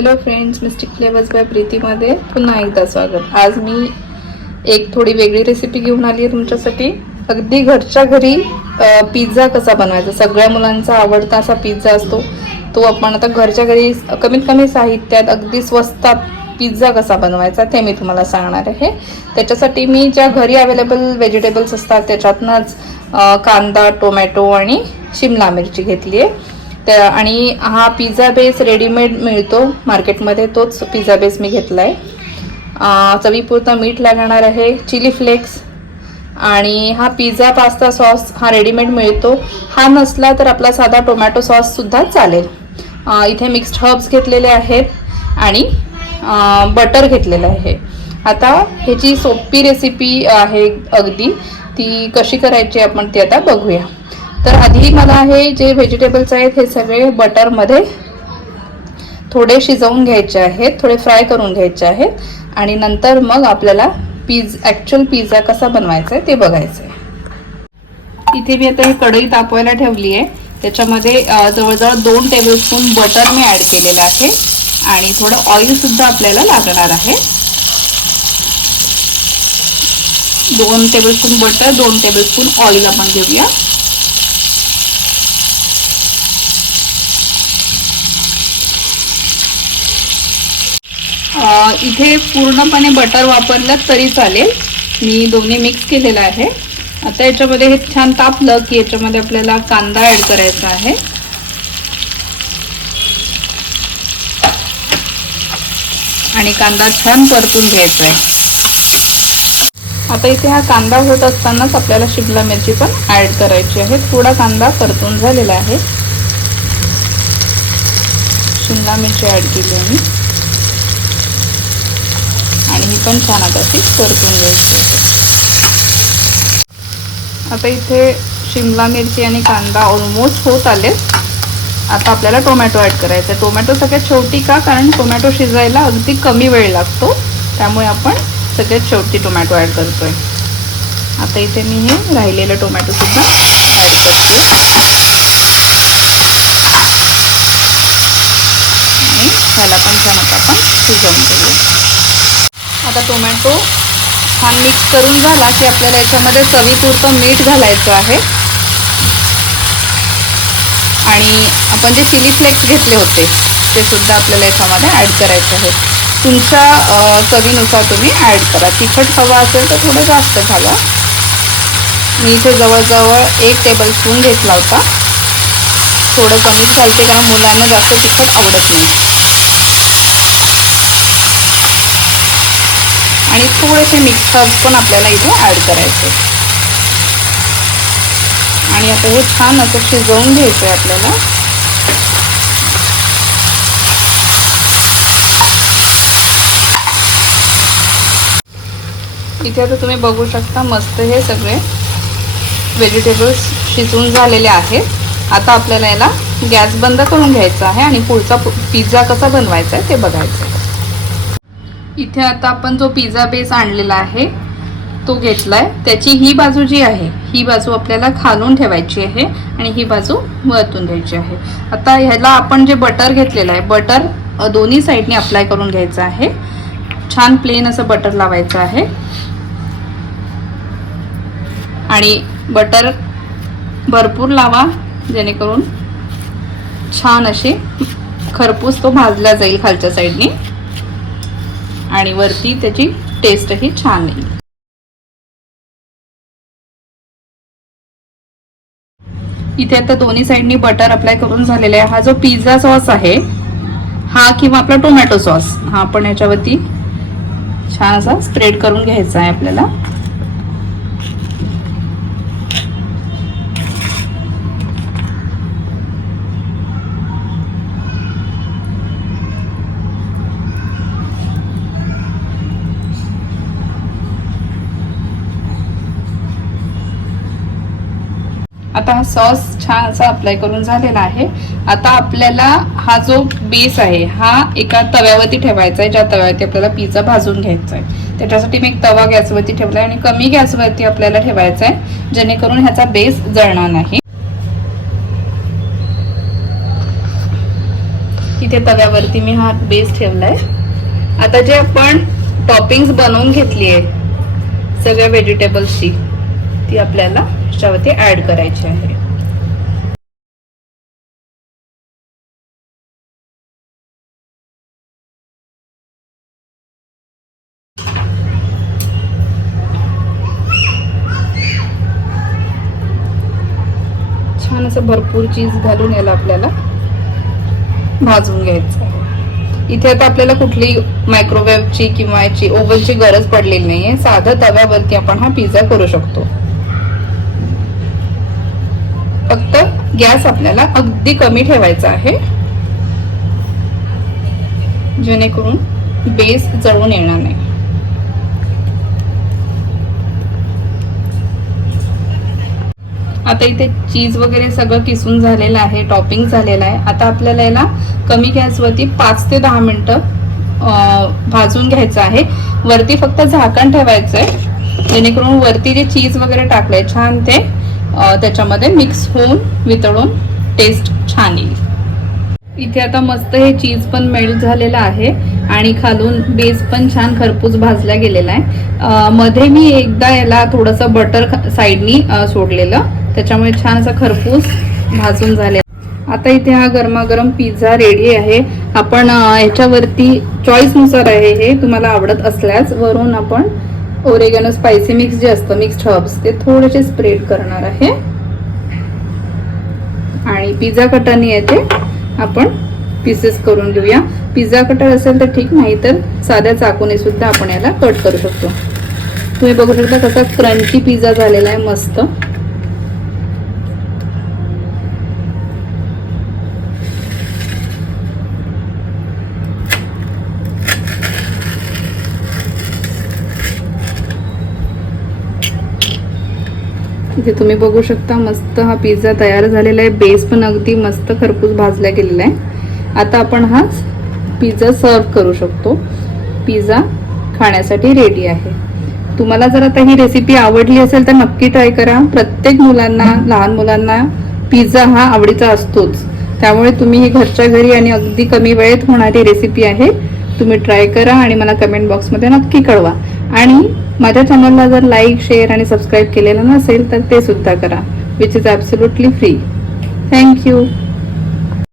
Hello friends mystic flavours by प्रीतीमध्ये पुन्हा एकदा स्वागत. आज मी एक थोडी वेगळी रेसिपी घेऊन आली आहे तुमच्यासाठी. अगदी घरच्या घरी पिझ्झा कसा बनवायचा? सगळ्या मुलांचा आवडता असा पिझ्झा असतो. तो आपण आता घरच्या घरी कमीत कमी साहित्यात अगदी स्वस्तात पिझ्झा कसा बनवायचा ते मी तुम्हाला सांगणार आहे. त्याच्यासाठी मी ज्या घरी अवेलेबल व्हेजिटेबल्स असतात त्याच्यातनंच कांदा टोमॅटो आणि शिमला मिरची घेतली आहे. त्या आणि हा पिझ्झा बेस रेडीमेड मिळतो मार्केटमध्ये तोच पिझ्झा बेस मी घेतला आहे चवीपुरतं मीठ लागणार आहे चिली फ्लेक्स आणि हा पिझ्झा पास्ता सॉस हा रेडीमेड मिळतो. हा नसला तर आपला साधा टोमॅटो सॉससुद्धा चालेल. इथे मिक्स्ड हर्ब्स घेतलेले आहेत आणि बटर घेतलेलं आहे. आता ह्याची सोपी रेसिपी आहे अगदी. ती कशी करायची आपण ती आता बघूया. तर आधी मला हे जे व्हेजिटेबल्स आहेत हे सगळे बटरमध्ये थोडे शिजवून घ्यायचे आहेत थोडे फ्राय करून घ्यायचे आहेत. आणि नंतर मग आपल्याला पिझ ॲक्च्युअल पिझ्झा कसा बनवायचा आहे ते बघायचं आहे इथे मी आता हे कढई तापवायला ठेवली आहे. त्याच्यामध्ये जवळजवळ दोन टेबलस्पून बटर मी ॲड केलेलं आहे. आणि थोडं ऑइलसुद्धा आपल्याला लागणार आहे. दोन टेबलस्पून बटर दोन टेबलस्पून ऑइल आपण घेऊया. इथे पूर्णपणे बटर वापरलं तरी चालेल. मी दोन्ही मिक्स केलेलं आहे. आता याच्यामध्ये हे छान तापलं की याच्यामध्ये आपल्याला कांदा ऍड करायचा आहे. आणि कांदा छान परतून घ्यायचा आहे. आता इथे हा कांदा होत असतानाच आपल्याला शिमला मिरची पण ऍड करायची आहे. थोडा कांदा परतून झालेला आहे. शिमला मिरची ऍड केली आहे आणि ही पण छान आता ती परतून घ्यायची आता इथे शिमला मिरची आणि कांदा ऑलमोस्ट होत आले आता आपल्याला टोमॅटो ॲड करायचा आहे टोमॅटो सगळ्यात शेवटी का? कारण टोमॅटो शिजायला अगदी कमी वेळ लागतो. त्यामुळे आपण सगळ्यात शेवटी टोमॅटो ॲड करतो आहे आता इथे मी हे राहिलेलं टोमॅटोसुद्धा ॲड करते. आणि ह्याला पण छान आता आपण शिजवून घेऊया आता टोमॅटो छान मिक्स करून झाला की आपल्याला याच्यामध्ये चवीपुरतं मीठ घालायचं आहे. आणि आपण जे चिली फ्लेक्स घेतले होते ते सुद्धा आपल्याला याच्यामध्ये ॲड करायचं आहे तुमच्या चवीनुसार तुम्ही ॲड करा. तिखट हवा असेल तर थोडं जास्त घाला. मी इथे जवळजवळ एक टेबलस्पून घेतला होता. थोडं कमीच घालते कारण मुलांना जास्त तिखट आवडत नाही. आणि थोडेसे मिक्स हर्ब्स पण आपल्याला इथे ॲड करायचे. आणि आता हे छान असं शिजवून घ्यायचं आहे आपल्याला. इथे आता तुम्ही बघू शकता मस्त हे सगळे व्हेजिटेबल्स शिजवून झालेले आहेत. आता आपल्याला याला गॅस बंद करून घ्यायचा आहे आणि पुढचा पिझ्झा कसा बनवायचा आहे ते बघायचं आहे. इथे आता आपण जो पिझ्झा बेस आणलेला आहे तो घेतलाय. त्याची ही बाजू जी आहे ही बाजू आपल्याला खालून ठेवायची आहे आणि ही बाजू वरतून घ्यायची आहे. आता ह्याला आपण जे बटर घेतलेलं आहे बटर दोन्ही साईडने अप्लाय करून घ्यायचं आहे. छान प्लेन असं बटर लावायचं आहे. आणि बटर भरपूर लावा जेणेकरून छान असे खरपूस तो भाजला जाईल खालच्या साईडने आणि वरती त्याची टेस्टही छान येईल इथे आता दोन्ही साईडनी बटर अप्लाय करून झालेला आहे. हा जो पिझ्झा सॉस आहे हा किंवा आपला टोमॅटो सॉस हा आपण याच्यावरती छान असा स्प्रेड करून घ्यायचा आहे आपल्याला. आता हा सॉस छान असा अप्लाय करून झालेला आहे. आता आपल्याला हा जो बेस आहे हा एका तव्यावरती ठेवायचा आहे ज्या तव्यावरती आपल्याला पिझ्झा भाजून घ्यायचा आहे. त्याच्यासाठी मी एक तवा गॅसवरती ठेवला आणि कमी गॅसवरती आपल्याला ठेवायचा आहे जेणेकरून ह्याचा बेस जळणार नाही. इथे तव्यावरती मी हा बेस ठेवलाय. आता जे आपण टॉपिंग्स बनवून घेतली आहे सगळ्या व्हेजिटेबल्सची ती आपल्याला त्याच्यावरती ऍड करायची आहे. छान असं भरपूर चीज घालून याला आपल्याला भाजून घ्यायचं आहे. इथे आता आपल्याला कुठली मायक्रोवेव्हची किंवा याची ओव्हनची गरज पडलेली नाहीये. साधं तव्यावरती आपण हा पिझ्झा करू शकतो. फक्त गॅस आपल्याला अगदी कमी ठेवायचा आहे. जेणेकरून बेस जळून येणार नाही. आता इथे चीज वगैरे सगळं किसून झालेलं आहे टॉपिंग झालेलं आहे. आता आपल्याला याला कमी गॅसवरती पाच ते दहा मिनटं भाजून घ्यायचं आहे. वरती फक्त झाकण ठेवायचं आहे जेणेकरून वरती जे चीज वगैरे टाकलंय छान ते त्याच्यामध्ये मिक्स होऊन वितळून टेस्ट छान येईल. इथे आता मस्त हे चीज पण मेल्ट झालेलं आहे आणि खालून बेस पण छान खरपूस भाजला गेलेला आहे. मध्ये मी एकदा याला थोडंसं बटर साईडनी सोडलेलं. त्याच्यामुळे छान असा खरपूस भाजून झाले. आता इथे हा गरमागरम पिझ्झा रेडी आहे. आपण याच्यावरती चॉईसनुसार आहे हे तुम्हाला आवडत असल्यास वरून आपण ओरेगॅनो स्पायसी मिक्स जे असतं मिक्स्ड हर्ब्स ते थोडेसे स्प्रेड करणार आहे. आणि पिझ्झा कटाने येते आपण पीसेस करून घेऊया. पिझ्झा कटर असेल तर ठीक नाही तर साध्या चाकूने सुद्धा आपण याला कट करू शकतो. तुम्ही बघू शकता कसा क्रंची पिझ्झा झालेला आहे मस्त. इथे तुम्ही बघू शकता मस्त हा पिझ्झा तयार झालेला आहे. बेस पण अगदी मस्त खरपूस भाजला गेलेला आहे. आता आपण हा पिझ्झा सर्व करू शकतो. पिझ्झा खाण्यासाठी रेडी आहे. तुम्हाला जर आता ही रेसिपी आवडली असेल तर नक्की ट्राय करा. प्रत्येक मुलांना लहान मुलांना पिझ्झा हा आवडीचा असतोच. त्यामुळे तुम्ही ही घरच्या घरी आणि अगदी कमी वेळेत होणारी रेसिपी आहे. तुम्ही ट्राय करा आणि मला कमेंट बॉक्समध्ये नक्की कळवा. आणि माझ्या चॅनलला जर लाईक शेअर आणि सबस्क्राईब केलेलं नसेल तर ते सुद्धा करा which is absolutely free thank you